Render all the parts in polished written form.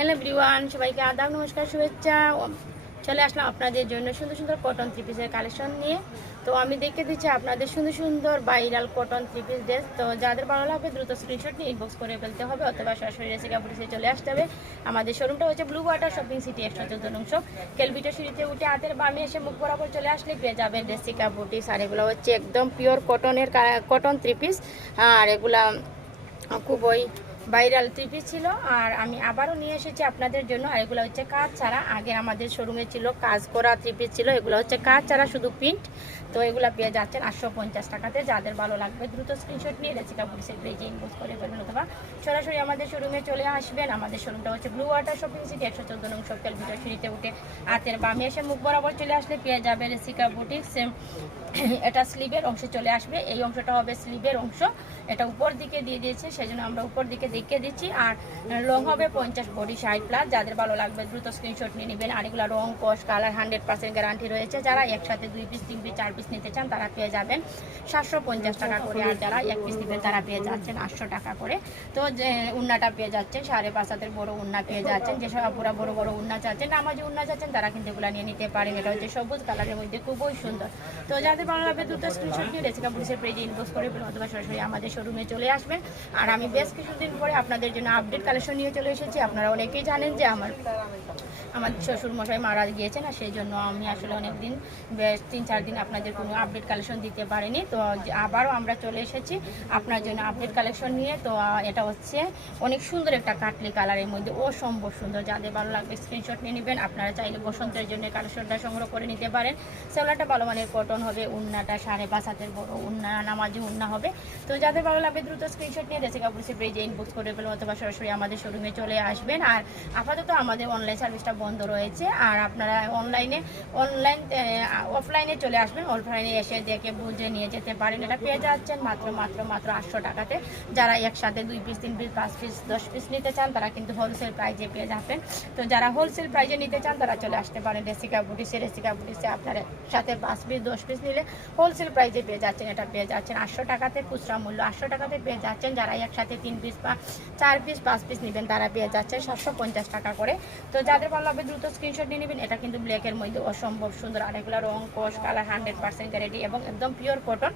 Hello everyone, সবাইকে আদাব, নমস্কার, শুভেচ্ছা। চলে আসলাম আপনাদের জন্য সুন্দর সুন্দর কটন থ্রি পিসের কালেকশন নিয়ে। তো আমি দেখে দিচ্ছি আপনাদের সুন্দর সুন্দর viral cotton three piece dress. তো যাদের ভালো লাগবে দ্রুত স্ক্রিনশট নিয়ে ইনবক্স করে ফেলতে হবে, অথবা সরাসরি রেসিকা বুটিক্সে চলে আসতে হবে। আমাদের শোরুমটা হচ্ছে ব্লু ওয়াটার শপিং সিটি 114 নং শপ, কেলভিটা সিঁড়িতে উঠে হাতের বামে এসে মুখ বরাবর চলে আসলে পেয়ে যাবেন রেসিকা বুটিক্স। আর এগুলো হচ্ছে একদম পিওর কটনের কটন থ্রি পিস। আর এগুলা খুবই ভাইরাল থ্রি পিস ছিল। আর আমি আবারও নিয়ে এসেছি আপনাদের জন্য। আর এগুলো হচ্ছে কাজ ছাড়া, আগে আমাদের শোরুমে ছিল কাজ করা থ্রি পিস ছিল, এগুলো হচ্ছে কাজ ছাড়া শুধু প্রিন্ট। তো এগুলো পেয়ে যাচ্ছেন 850 টাকাতে। যাদের ভালো লাগবে দ্রুত স্ক্রিনশট নিয়ে রেসিকা বুটিক্সের পেজে ইনবক্স করে ফেলবেন, অথবা সরাসরি আমাদের শোরুমে চলে আসবেন। আমাদের শোরুমটা হচ্ছে ব্লু ওয়াটার শপিং সিটি 114 নং শপ, কেলভিটা সিঁড়িতে উঠে হাতের বামে এসে মুখ বরাবর চলে আসলে পেয়ে যাবে রেসিকা বুটিক্স। এটা স্লিভের অংশে চলে আসবে, এই অংশটা হবে স্লিভের অংশ। এটা উপর দিকে দিয়ে দিয়েছে, সেই জন্য আমরা উপর দিকে দেখিয়ে দিচ্ছি। আর লং হবে 50, বডি 60+। যাদের ভালো লাগবে দ্রুত স্ক্রিনশট নিয়ে নেবেন। আর এগুলো রং, কস, কালার 100% গ্যারান্টি রয়েছে। যারা একসাথে 2 পিস, 3 পিস, 4 পিস নিতে চান তারা পেয়ে যাবেন 750 টাকা করে। আর যারা 1 পিস নেবেন তারা পেয়ে যাচ্ছেন 800 টাকা করে। তো যে উন্নাটা পেয়ে যাচ্ছেন 5.5 হাতের বড় উন্না পেয়ে যাচ্ছেন। যেসব আপুরা বড় বড় উন্না চাচ্ছেন, নামাজি উন্না চাচ্ছেন, তারা কিন্তু এগুলো নিয়ে নিতে পারেন। এটা হচ্ছে সবুজ কালারের মধ্যে, খুবই সুন্দর। তো যাদের ভালো লাগবে দ্রুত স্ক্রিনশট নিয়ে রেসিকা বুটিক্সের পেজে ইনবক্স করে ফেলুন, অথবা সরাসরি আমাদের শোরুমে চলে আসবেন। আর আমি বেশ কিছুদিন পরে আপনাদের জন্য আপডেট কালেকশন নিয়ে চলে এসেছি। আপনারা অনেকেই জানেন যে আমার শ্বশুর মশাই মারা গিয়েছেন, আর সেই জন্য আমি আসলে অনেক দিন, বেশ 3-4 দিন আপনাদের কোনো আপডেট কালেকশন দিতে পারিনি। তো আবারও আমরা চলে এসেছি আপনার জন্য আপডেট কালেকশন নিয়ে। তো এটা হচ্ছে অনেক সুন্দর একটা কাটলি কালারের মধ্যে, অসম্ভব সুন্দর। যাদের ভালো লাগবে স্ক্রিনশট নিয়ে নেবেন। আপনারা চাইলে বসন্তের জন্য কালেকশনটা সংগ্রহ করে নিতে পারেন। সেলারটা ভালো মানের কটন হবে, উন্নাটা 5.5 হাতের বড় উন্না, নামাজি উন্না হবে। তো যাদের ভালো লাগবে দ্রুত স্ক্রিনশট নিয়ে রেসিকা বুটিক্সের পেজে ইনবক্স করে ফেলুন, অথবা সরাসরি আমাদের শোরুমে চলে আসবেন। আর আপাতত আমাদের অনলাইন সার্ভিসটা বন্ধ রয়েছে। আর আপনারা অফলাইনে চলে আসবেন, অফলাইনে এসে দেখে বুঝে নিয়ে যেতে পারেন। এটা পেয়ে যাচ্ছেন মাত্র 800 টাকাতে। যারা একসাথে 2 পিস, 3 পিস, 5 পিস, 10 পিস নিতে চান তারা কিন্তু হোলসেল প্রাইজে পেয়ে যাবেন। তো যারা হোলসেল প্রাইজে নিতে চান তারা চলে আসতে পারেন রেসিকা বুটিক্সে আপনার সাথে 5 পিস, 10 পিস নিলে হোলসেল প্রাইজে পেয়ে যাচ্ছেন। এটা পেয়ে যাচ্ছেন 800 টাকাতে, খুচরা মূল্য 800 টাকাতে পেয়ে যাচ্ছেন। যারা একসাথে 3 পিস বা 4 পিস, 5 পিস নেবেন তারা পেয়ে যাচ্ছেন 750 টাকা করে। তো যাদের ভালো লাগবে দ্রুত স্ক্রিনশট নিয়ে নেবেন। এটা কিন্তু ব্ল্যাকের মধ্যে অসম্ভব সুন্দর। আর এগুলো রং, কস, কালার 100% গ্যারেন্টি এবং একদম পিওর কটন,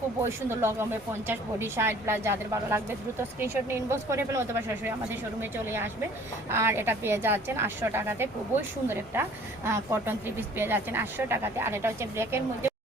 খুব সুন্দর। লং হবে 50, বডি 60+। যাদের ভালো লাগবে দ্রুত স্ক্রিনশট নিয়ে ইনবক্স করে ফেলুন, অথবা সরাসরি আমাদের শোরুমে চলে আসবে। আর এটা পেয়ে যাচ্ছেন 800 টাকাতে, খুবই সুন্দর একটা কটন থ্রি পিস পেয়ে যাচ্ছেন 800 টাকাতে। আর এটা হচ্ছে ব্ল্যাকের মধ্যে।